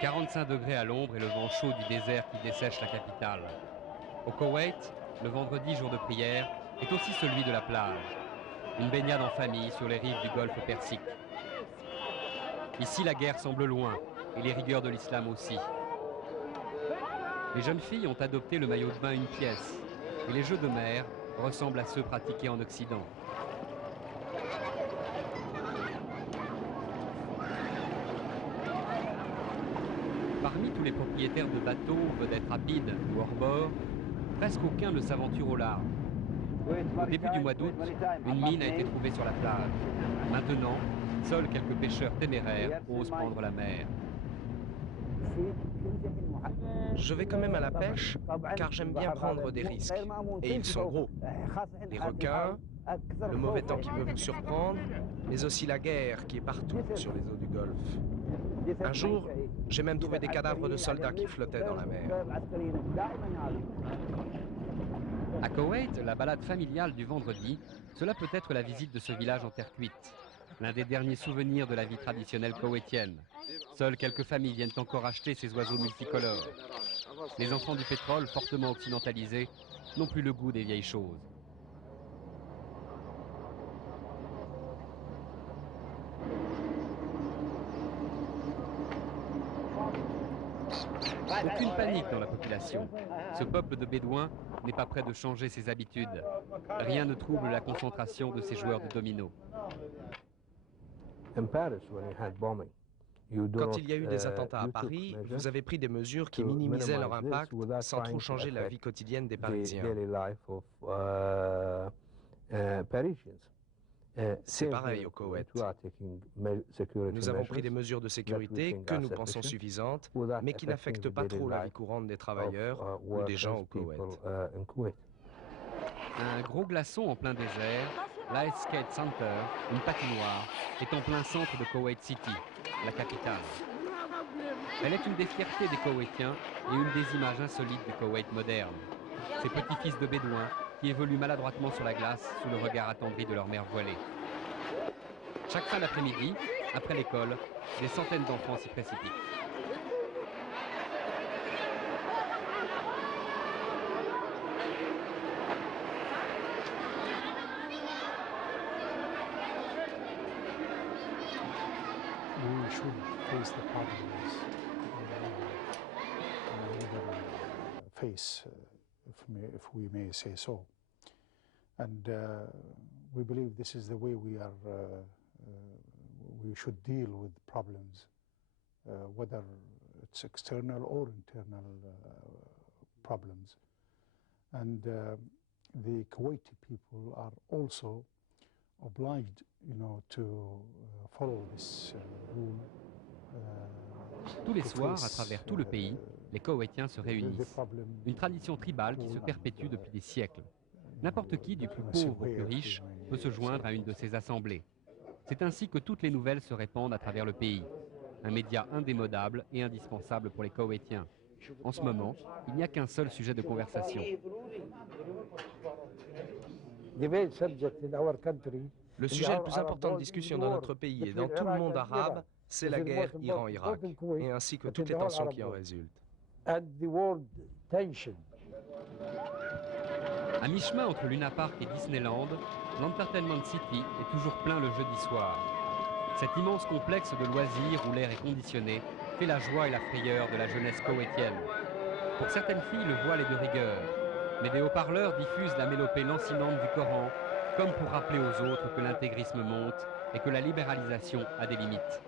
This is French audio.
45 degrés à l'ombre et le vent chaud du désert qui dessèche la capitale. Au Koweït, le vendredi, jour de prière, est aussi celui de la plage. Une baignade en famille sur les rives du golfe Persique. Ici, la guerre semble loin, et les rigueurs de l'islam aussi. Les jeunes filles ont adopté le maillot de bain une pièce, et les jeux de mer ressemblent à ceux pratiqués en Occident. Parmi tous les propriétaires de bateaux, vedettes rapides ou hors-bord, presque aucun ne s'aventure au large. Au début du mois d'août, une mine a été trouvée sur la plage. Maintenant, seuls quelques pêcheurs téméraires osent prendre la mer. Je vais quand même à la pêche car j'aime bien prendre des risques. Et ils sont gros. Les requins, le mauvais temps qui peut vous surprendre, mais aussi la guerre qui est partout sur les eaux du Golfe. Un jour, j'ai même trouvé des cadavres de soldats qui flottaient dans la mer. À Koweït, la balade familiale du vendredi, cela peut être la visite de ce village en terre cuite. L'un des derniers souvenirs de la vie traditionnelle koweïtienne. Seules quelques familles viennent encore acheter ces oiseaux multicolores. Les enfants du pétrole, fortement occidentalisés, n'ont plus le goût des vieilles choses. Aucune panique dans la population. Ce peuple de bédouins n'est pas prêt de changer ses habitudes. Rien ne trouble la concentration de ces joueurs de dominos. Quand il y a eu des attentats à Paris, vous avez pris des mesures qui minimisaient leur impact sans trop changer la vie quotidienne des Parisiens. C'est pareil au Koweït. Nous avons pris des mesures de sécurité que nous pensons suffisantes, mais qui n'affectent pas trop la vie courante des travailleurs ou des gens au Koweït. Un gros glaçon en plein désert, l'Ice Skate Center, une patinoire, est en plein centre de Koweït City, la capitale. Elle est une des fiertés des Koweïtiens et une des images insolites du Koweït moderne. Ces petits-fils de bédouins qui évoluent maladroitement sur la glace sous le regard attendri de leur mère voilée. Chaque fin d'après-midi, après l'école, des centaines d'enfants s'y précipitent. We should face the problems face, if we may say so. And we believe this is the way we should deal with problems, whether it's external or internal problems. And the Kuwaiti people are also obliged, to follow this rule. Tous les soirs, à travers tout le pays, les Koweïtiens se réunissent. Une tradition tribale qui se perpétue depuis des siècles. N'importe qui, du plus pauvre au plus riche, peut se joindre à une de ces assemblées. C'est ainsi que toutes les nouvelles se répandent à travers le pays. Un média indémodable et indispensable pour les Koweïtiens. En ce moment, il n'y a qu'un seul sujet de conversation. Le sujet le plus important de discussion dans notre pays et dans tout le monde arabe, c'est la guerre Iran-Irak, et ainsi que toutes les tensions qui en résultent. À mi-chemin entre Luna Park et Disneyland, l'Entertainment City est toujours plein le jeudi soir. Cet immense complexe de loisirs où l'air est conditionné fait la joie et la frayeur de la jeunesse koweïtienne. Pour certaines filles, le voile est de rigueur, mais des haut-parleurs diffusent la mélopée lancinante du Coran, comme pour rappeler aux autres que l'intégrisme monte et que la libéralisation a des limites.